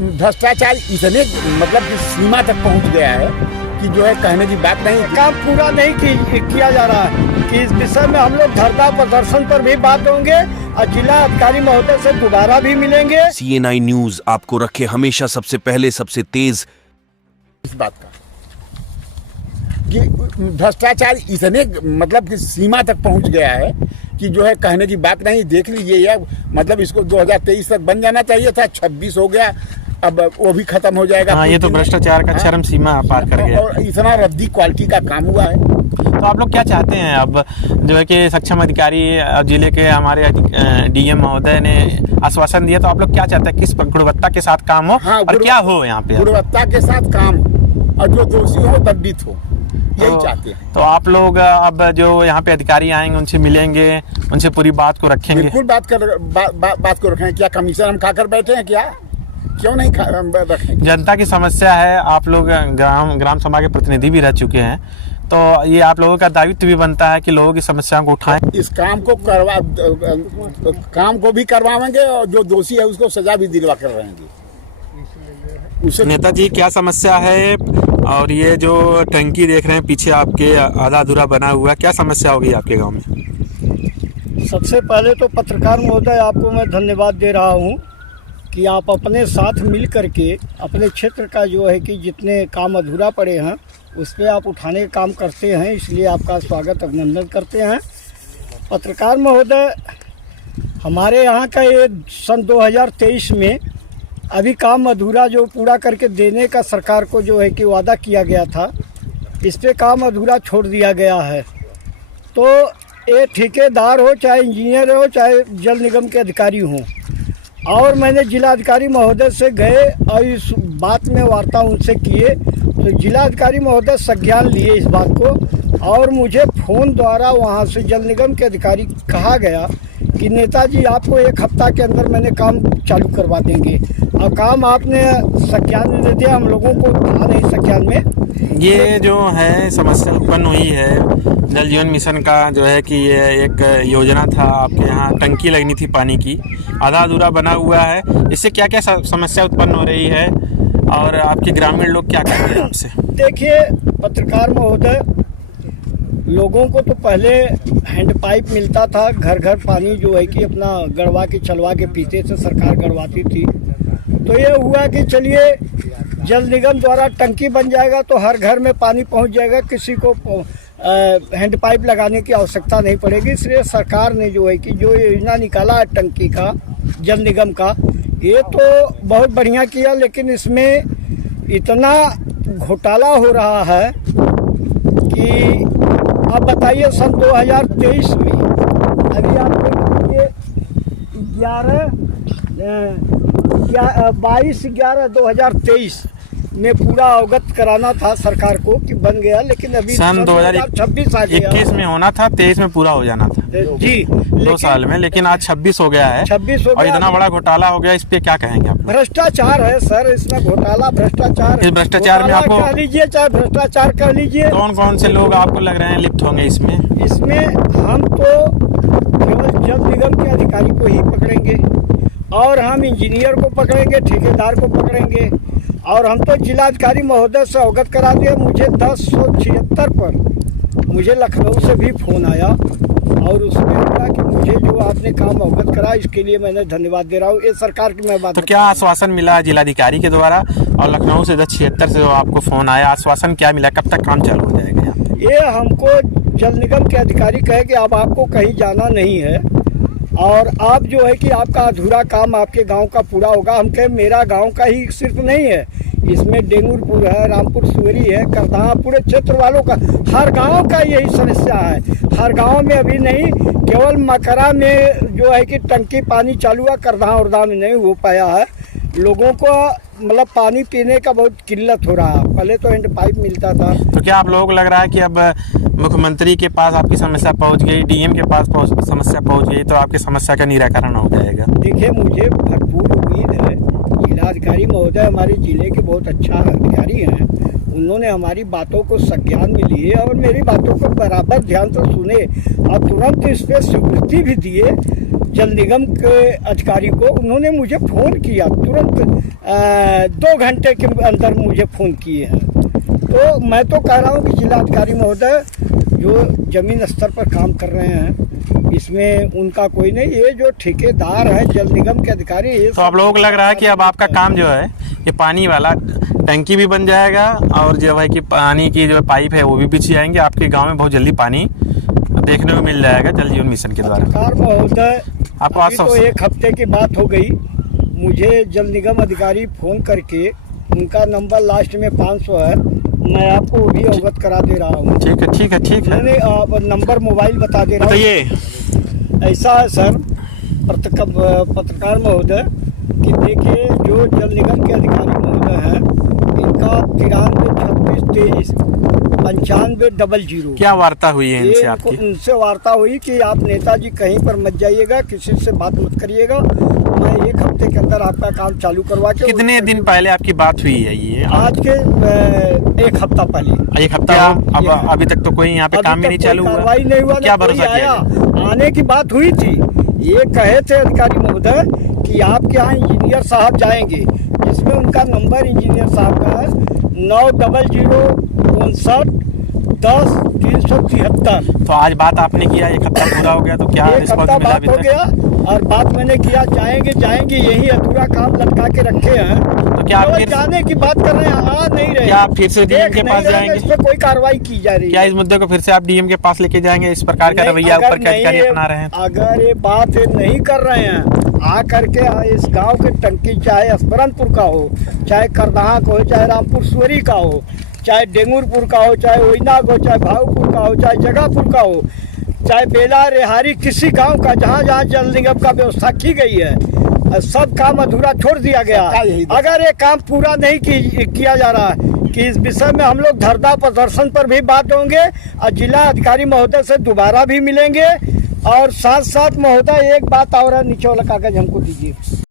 भ्रष्टाचार इतने मतलब कि सीमा तक पहुंच गया है कि जो है कहने की बात नहीं। काम पूरा नहीं किया जा रहा है कि इस विषय में हम लोग धरना प्रदर्शन पर भी बात होंगे और जिला अधिकारी महोदय से दोबारा भी मिलेंगे। CNI न्यूज आपको रखे हमेशा सबसे पहले, सबसे तेज। इस बात का कि भ्रष्टाचार इतने मतलब कि सीमा तक पहुंच गया है कि जो है कहने की बात नहीं। देख लीजिए यार, मतलब इसको 2023 तक बन जाना चाहिए था, 26 हो गया, अब वो भी खत्म हो जाएगा। हाँ, ये तो भ्रष्टाचार का चरम सीमा पार कर गया और इतना रद्दी क्वालिटी का काम हुआ है। तो आप लोग क्या चाहते हैं अब, जो है कि सक्षम अधिकारी जिले के हमारे DM महोदय ने आश्वासन दिया, तो आप लोग क्या चाहते हैं किस गुणवत्ता के साथ काम हो? हाँ, और क्या हो यहाँ पे? गुणवत्ता के साथ काम हो और जो दोषी हो दंडित हो, यही चाहते हैं। तो आप लोग अब जो यहाँ पे अधिकारी आएंगे उनसे मिलेंगे, उनसे पूरी बात को रखेंगे? बिल्कुल बात को रखें। क्या कमीशन हम खाकर बैठे हैं क्या? क्यों नहीं रखें? जनता की समस्या है, आप लोग ग्राम सभा के प्रतिनिधि भी रह चुके हैं, तो ये आप लोगों का दायित्व भी बनता है कि लोगों की समस्याओं को उठाएं। इस काम को भी करवाएंगे और जो दोषी है उसको सजा भी दिलवा कर रहेंगे। नेताजी, क्या समस्या है? और ये जो टंकी देख रहे हैं पीछे आपके आधा अधूरा बना हुआ, क्या समस्या होगी आपके गांव में? सबसे पहले तो पत्रकार महोदय आपको मैं धन्यवाद दे रहा हूं कि आप अपने साथ मिल करके अपने क्षेत्र का जो है कि जितने काम अधूरा पड़े हैं उस पर आप उठाने का काम करते हैं, इसलिए आपका स्वागत अभिनंदन करते हैं। पत्रकार महोदय, हमारे यहाँ का ये सन 2023 में अभी काम अधूरा जो पूरा करके देने का सरकार को जो है कि वादा किया गया था, इस पे काम अधूरा छोड़ दिया गया है। तो ये ठेकेदार हो, चाहे इंजीनियर हो, चाहे जल निगम के अधिकारी हों, और मैंने जिला अधिकारी महोदय से गए और इस बात में वार्ता उनसे किए, तो जिला अधिकारी महोदय संज्ञान लिए इस बात को, और मुझे फ़ोन द्वारा वहाँ से जल निगम के अधिकारी कहा गया कि नेताजी आपको 1 हफ्ता के अंदर मैंने काम चालू करवा देंगे। और काम आपने संज्ञान में दे दिया, हम लोगों को था नहीं संज्ञान में। ये जो है समस्या उत्पन्न हुई है जल जीवन मिशन का, जो है कि ये एक योजना था, आपके यहाँ टंकी लगनी थी पानी की, आधा अधूरा बना हुआ है, इससे क्या क्या समस्या उत्पन्न हो रही है और आपके ग्रामीण लोग क्या कहते हैं आपसे? देखिए पत्रकार महोदय, लोगों को तो पहले हैंड पाइप मिलता था, घर घर पानी जो है कि अपना गड़वा के चलवा के पीते थे, सरकार गड़वाती थी। तो ये हुआ कि चलिए जल निगम द्वारा टंकी बन जाएगा तो हर घर में पानी पहुंच जाएगा, किसी को हैंड पाइप लगाने की आवश्यकता नहीं पड़ेगी। इसलिए सरकार ने जो है कि जो योजना निकाला है टंकी का, जल निगम का, ये तो बहुत बढ़िया किया, लेकिन इसमें इतना घोटाला हो रहा है कि आप बताइए सन 2023 में अभी आप देखिए 22/11/2023 में पूरा अवगत कराना था सरकार को कि बन गया, लेकिन अभी सन 2026 आ गया। 21 में होना था, 23 में पूरा हो जाना था जी, 2 साल में, लेकिन आज 26 हो गया है। 26 हो और गया। इतना बड़ा घोटाला हो गया, इस पे क्या कहेंगे आप? भ्रष्टाचार है सर, इसमें घोटाला भ्रष्टाचार। इस भ्रष्टाचार में आपको कह लीजिए चाहे भ्रष्टाचार कह लीजिए। कौन कौन से लोग आपको लग रहे हैं लिप्त होंगे इसमें? इसमें हम तो केवल जल निगम के अधिकारी को ही पकड़ेंगे, और हम इंजीनियर को पकड़ेंगे, ठेकेदार को पकड़ेंगे, और हम तो जिलाधिकारी महोदय से अवगत करा दिए। मुझे 1076 पर मुझे लखनऊ से भी फ़ोन आया और उसमें बोला कि मुझे जो आपने काम अवगत करा इसके लिए मैंने धन्यवाद दे रहा हूँ। ये सरकार की मैं बात। तो क्या आश्वासन मिला जिलाधिकारी के द्वारा और लखनऊ से 1076 से जो आपको फ़ोन आया, आश्वासन क्या मिला, कब तक काम चालू हो जाएगा? ये हमको जल निगम के अधिकारी कहे कि अब आपको कहीं जाना नहीं है, और आप जो है कि आपका अधूरा काम आपके गांव का पूरा होगा। हम कहे मेरा गांव का ही सिर्फ नहीं है, इसमें डेंगुरपुर है, रामपुर सुवेरी है, करदाहा, पूरे क्षेत्र वालों का, हर गांव का यही समस्या है। हर गांव में अभी नहीं, केवल मकरा में जो है कि टंकी पानी चालू हुआ, करदाहा उर्दा में नहीं हो पाया है। लोगों को मतलब पानी पीने का बहुत किल्लत हो रहा है, पहले तो हैंड पाइप मिलता था। तो क्या आप लोगों को लग रहा है कि अब मुख्यमंत्री के पास आपकी समस्या पहुंच गई, DM के पास समस्या पहुंच गई, तो आपकी समस्या का निराकरण हो जाएगा? देखिए मुझे भरपूर उम्मीद है, जिलाधिकारी महोदय हमारे जिले के बहुत अच्छा अधिकारी हैं, उन्होंने हमारी बातों को संज्ञान में लिए और मेरी बातों को बराबर ध्यान से सुने और तुरंत इस पर स्वीकृति भी दिए। जल निगम के अधिकारी को, उन्होंने मुझे फ़ोन किया तुरंत 2 घंटे के अंदर मुझे फ़ोन किए हैं। तो मैं तो कह रहा हूँ कि जिलाधिकारी महोदय जो ज़मीन स्तर पर काम कर रहे हैं, इसमें उनका कोई नहीं, ये जो ठेकेदार है जल निगम के अधिकारी, ये तो आप लोगों को लग रहा है कि अब आपका काम जो है ये पानी वाला टंकी भी बन जाएगा और जो है कि पानी की जो पाइप है वो भी बिछ जाएंगे, आपके गांव में बहुत जल्दी पानी देखने को मिल जाएगा जल जीवन मिशन के द्वारा। सरकार महोदय, आपको अभी तो 1 हफ्ते की बात हो गई, मुझे जल निगम अधिकारी फ़ोन करके, उनका नंबर लास्ट में 500 है, मैं आपको वो भी अवगत करा दे रहा हूँ। ठीक है ठीक है ठीक है, मैंने नंबर मोबाइल बता दे रहा हूँ। बताइए। ऐसा है सर पत्रकार महोदय कि देखिए, जो जल निगम के अधिकारी महोदय हैं, इनका 93 36 23 95 00। क्या वार्ता हुई है इनसे ये आपकी? उनसे वार्ता हुई कि आप नेताजी कहीं पर मत जाइएगा, किसी से बात मत करिएगा, मैं 1 हफ्ते के अंदर आपका काम चालू करवा के। कितने दिन पहले आपकी बात हुई है ये? आज के 1 हफ्ता पहले। 1 हफ्ता हुआ, अब अभी तक तो कोई यहाँ पे काम भी नहीं चालू हुआ, कार्रवाई नहीं हुआ, क्या ना भरोसा कोई किया आया। जाए? आने की बात हुई थी, ये कहे थे अधिकारी महोदय कि आपके यहाँ इंजीनियर साहब जाएंगे, जिसमें उनका नंबर इंजीनियर साहब का है 90059 10 373। तो आज बात आपने किया, 1 हफ्ता पूरा हो गया, तो क्या 1 रिस्पॉन्स हफ्ता मिला बात अभी हो तक? गया और बात मैंने किया, जाएंगे यही अधूरा काम लटका के रखे हैं। तो क्या आप केवल फिर जाने की बात कर रहे हैं, आ नहीं रहे। क्या आप फिर से डीएम के देख पास नहीं रहे हैं, जाएंगे? इस पर कोई कार्रवाई की जा रही क्या है? इस मुद्दे को फिर से आप डीएम के पास लेके जाएंगे? इस प्रकार का नहीं, रवैया अगर ऊपर के नहीं अधिकारी ये- अपना रहे हैं? अगर ये बात नहीं कर रहे हैं, आ करके इस गांव के टंकी, चाहे अस्परनपुर का हो, चाहे करदहा का हो, चाहे रामपुर सुवरी का हो, चाहे डेंगुरपुर का हो, चाहे ओइनाग हो, चाहे भावपुर का हो, चाहे जगापुर का हो, चाहे बेला रेहारी, किसी गांव का जहाँ जहाँ जल निगम का व्यवस्था की गई है, सब काम अधूरा छोड़ दिया गया। अगर ये काम पूरा नहीं किया जा रहा है कि इस विषय में हम लोग धरना प्रदर्शन पर भी बात होंगे और जिला अधिकारी महोदय से दोबारा भी मिलेंगे। और साथ साथ महोदय एक बात और है, नीचे वाला कागज हमको दीजिए।